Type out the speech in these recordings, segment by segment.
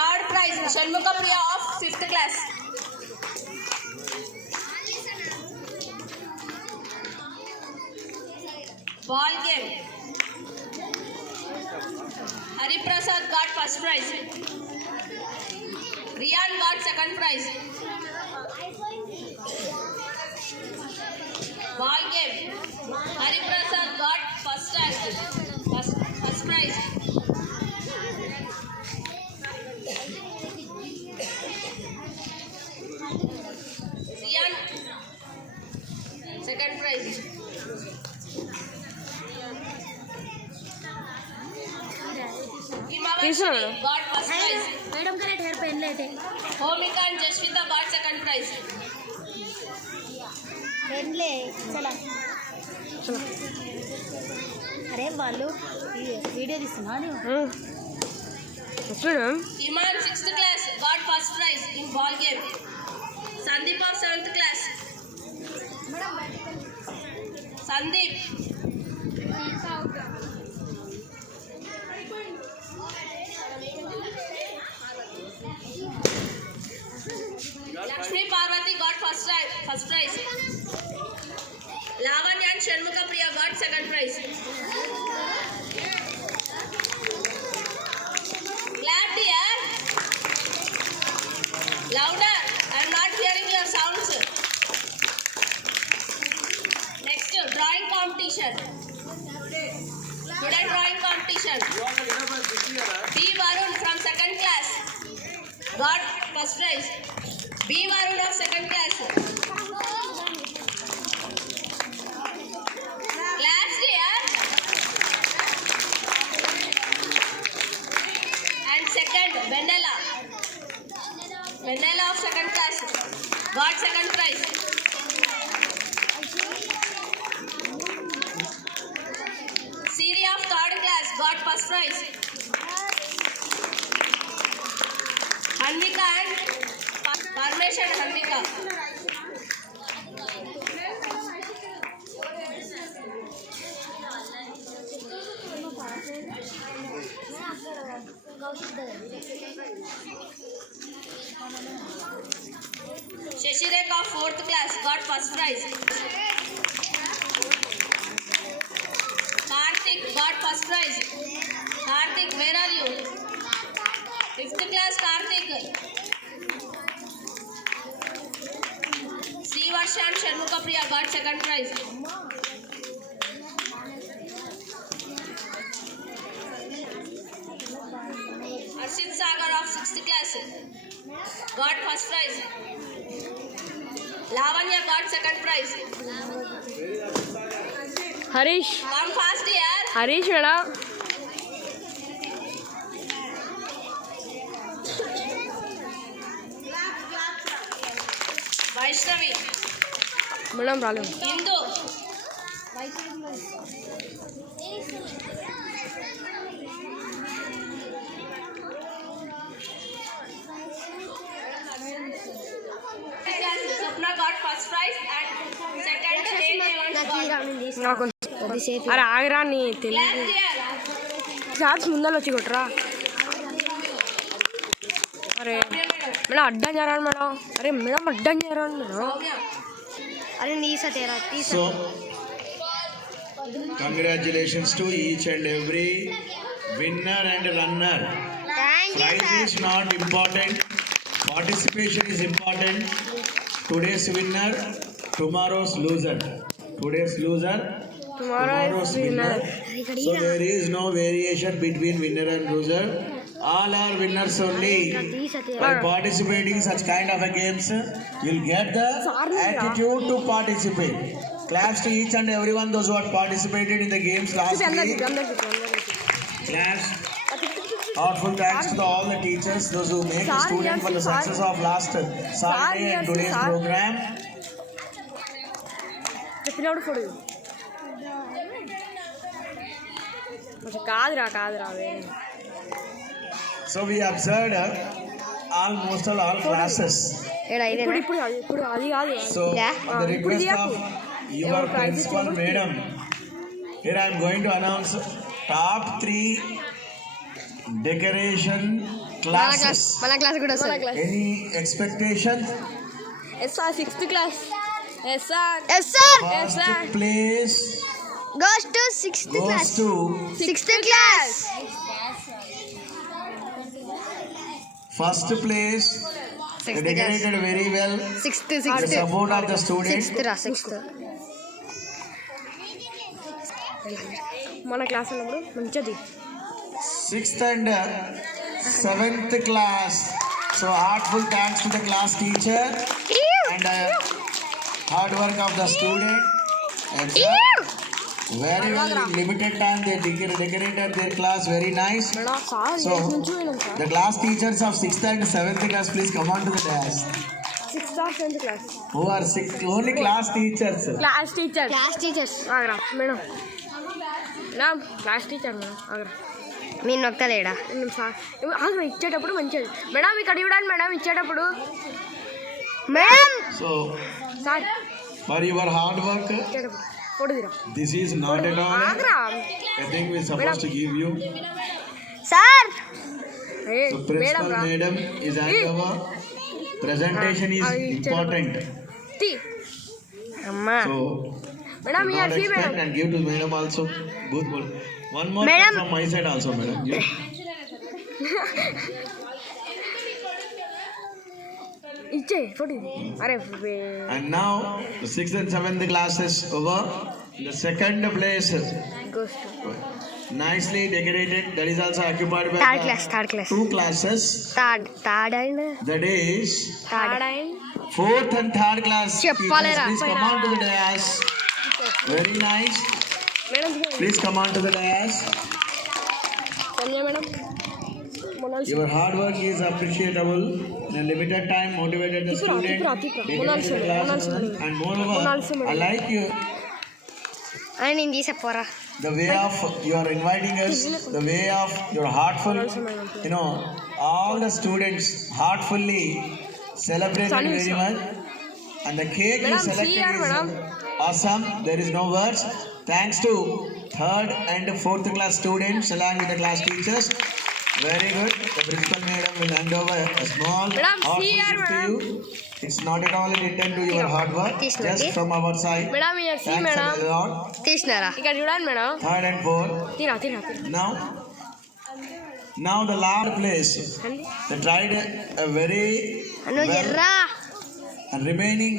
Third prize, Shanmukha Priya of 5th class. Ball game. Hari Prasad got first prize. Riyan got second prize. Ball game. Hari Prasad got first prize. Riyan second prize. Got first prize. Madam का hair पहन लेते Homika and Jashvita got second prize. पहन ले चला अरे వాళ్ళు video తీస్తున్నాను Iman 6th class got first prize in ball game. Sandeep of 7th class. Sandeep. Lakshmi Parvati got first prize. Lavanya and Shanmukha Priya got second prize. Clap dear. Louder. I am not hearing your sounds. Next, drawing competition. Today drawing competition. B. Varun from 2nd class got first prize. B. Varun of 2nd class. Class dear. And second, Vendela of 2nd class got second prize. Siri of 3rd class got first prize. Hanvika and Parmesh and Hanvika. Shashireka of 4th class got first prize. Karthik got first prize. Karthik, where are you? 5th class Karthik. Srivarsha and Shanmukha Priya got second prize. Arshit Sagar of 6th class got first prize. Lavanya got second prize. Harish. Come fast here. Harish madam. Vaishnavi. Madam రాలేదు. Indu. Sapna got first prize and second నాకు అరే ఆగరా నీ తెలియదు class ముందర వచ్చి కొట్టరా అరే మేడం అడ్డం చేరాను మేడం అరే మేడం అడ్డం చేరాను మేడం अरे नहीं सा तेरा So, congratulations to each and every winner and runner. Thank Prize is not important. Participation is important. Today's winner, tomorrow's loser. Today's loser, tomorrow's winner. So there is no variation between winner and loser. All are winners only. By participating such kind of a games, you'll get the attitude to participate. Claps to each and everyone those who have participated in the games last week. Claps. Heartful thanks to all the teachers, those who made the student for the success of last Saturday and today's program. చెప్పినప్పుడు ఫోడు కాదురా So we observed almost all classes. ఇప్పుడు అది కాదు So on the request of your principal madam, here I am going to announce top 3 decoration classes. మన class కూడా వస్తుంది. Any expectation? SR 6th class. SR. Yes sir. First place Goes to 6th goes class. to 6th class. first place. Sixth Decorated very well. 6th The 6th. support of the student. 6th రా 6th. మన class ఉన్నప్పుడు మంచిది. 6th and 7th class. So heartful thanks to the class teacher and hard work of the student. And very well limited time they decorated their class very nice. Madam sir So నుంచి వెళ్ళాం sir. the class teachers of 6th and 7th class please come on to the dais. 6th or 7th class. Who are 6th only class teachers. Class teacher. Class teachers. ఆగరా madam. Madam class teacher madam ఆగరా. మీరు నొక్కలేడా? Sir ఆగరా ఇచ్చేటప్పుడు మంచిది. Madam ఇక్కడ చూడండి madam ఇచ్చేటప్పుడు. Madam So sir for your hard work ఇచ్చేటప్పుడు పొడుదిరా. this is not at all ఆగరా. I think we're supposed to give you. Sir A So madam principal రా. madam is hand over. Presentation is important. తీ. అమ్మా So madam do ఈ not అర్జీ expect madam. and give to madam also. Both. One more Madam. from my side also, madam. Give. ఇచ్చే పొడుది. అరే And now the 6th and 7th class is over. The second place goes to nicely decorated. That is also occupied by third the class. Third class. two classes. Third and That is third and 4th and 3rd class. చెప్పలేరా? Teachers, please come on to the dais. Very nice. Madam Please come on to the dais. Sanjay madam Monal Your hard work is appreciable. In a limited time, motivated the student, decorated the classroom, and moreover, I like you. అని నేను తీసేపోరా. The way of you are inviting us, the way of your heartful, all the students heartfully celebrated very much, and the cake you Madam, selected see here, is madam. awesome. There is no words. Thanks to 3rd and 4th class students along with the class teachers. Very good. The principal madam will hand over a small Madam, heartful see here, gift to madam. you. It's not at all intended to your hard work, just from our side. Madam ఈ అర్జీ Thanks madam. a lot. తీసినారా? ఇక్కడ చూడండి madam. 3rd and 4th. తిరా తిరా. Now the last place. అండి They tried a very నువ్వు well Erra. and remaining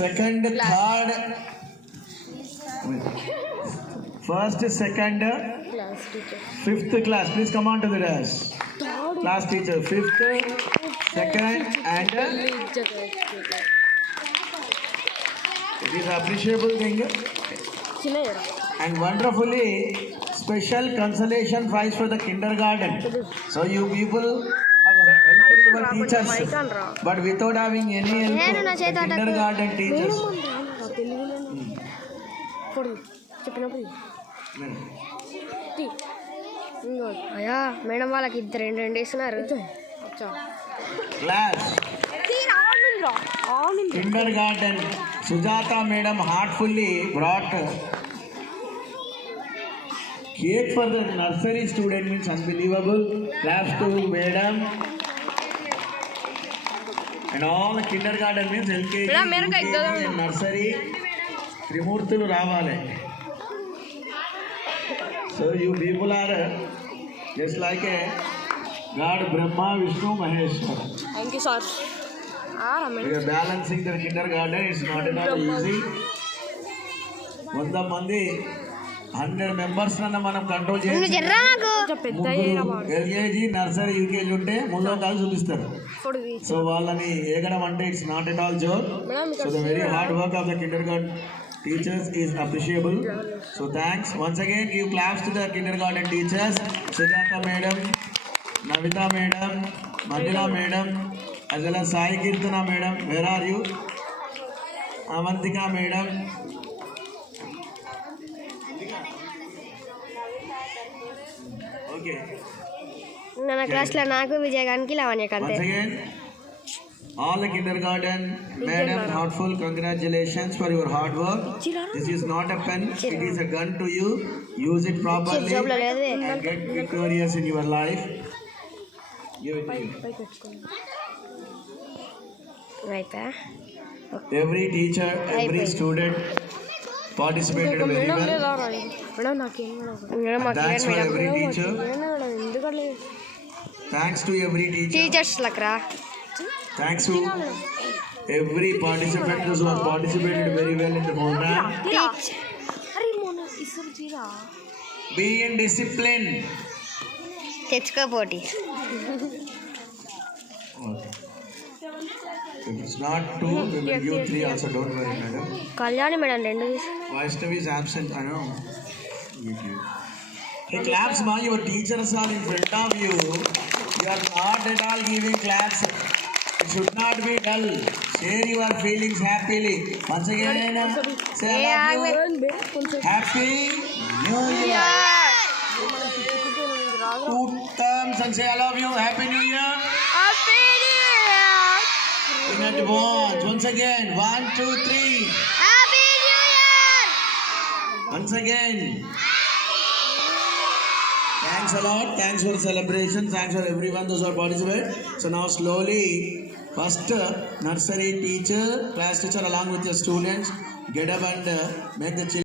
second, third, first, second, class teacher. 5th class. Please come on to the desk. Class teacher, 5th, 2nd, and it is appreciable thing Chinnayya and wonderfully special consolation prize for the kindergarten. So you people are helping your teachers, but without having any help, నేను నా the చేతి అడ్డకు. kindergarten teachers. తెలుగులో పొడుది చెప్పినప్పుడు తీ. ఇంకో అయ్యా madam వాళ్ళకి ఇద్దరు రెండు ఇస్తున్నారు. అచ్చా Class. తీరా ఆనింద్రా ఆనింద్రా. Kindergarten. Sujata madam heartfully brought cake for the nursery student, means unbelievable. Claps to madam. And all the kindergarten means LKG, Madam, mere ka UKG iddar- and nursery. Trimurtulu రావాలి. So you people are just like a God, Brahma, Vishnu, Maheshwara. Thank you sir. Madam We are balancing the kindergarten. It's not at all easy. 100 మంది 100 members నన్న మనం control నువ్వు చేయాలి. జర్రా నాకు. కొంచెం పెద్ద అయ్యేలా వాడు ఎల్కేజీ నర్సరీ యూకేజీ ఉంటే ముందు కాదు చూపిస్తారు. పొడుది. సో వాళ్ళని ఏగడం అంటే it's not at all joke. Madam so the very hard work of the kindergarten teachers is appreciable. So thanks once again. Give claps to the kindergarten teachers. Sujata madam, Navita madam, Mandila madam, as well as Sai Kirtana madam. Where are you? Avantika madam. Okay. నా క్లాస్లో నాకు విజయగానికి లావణ్యకి అంతే. Once again, all the kindergarten, madam, heartful congratulations for your hard work. This is not a pen, it is a gun to you. Use it properly జోబులో లేదు. and get victorious in your life. Give it. అయిపోయా Every teacher, every student participated very well. Madam నాకేం madam మాకు Thanks for every teacher. ఎందుకంటే Thanks to every teacher. Teachers Lakra Thanks to every participant who has participated very well in the program. అరే మొన్న ఇసురు చీరా Be in discipline. తెచ్చుకో పోటీ Okay. If it's not two, we will give three also. Don't worry, madam. Kalyani madam 2 Vaishnavi is absent. I know. Hey, claps, ma. Your teachers are in front of you. You are not at all giving claps. It should not be dull. Share your feelings happily. Once again, say I love you. Happy New Year. Two times and say I love you. Happy New Year. In advance. Once again. 1, 2, 3. Happy new year Once again. Thanks a lot. Thanks for the celebration. Thanks for everyone those who are participated. So now slowly, first nursery teacher, class teacher along with your students get up and make the children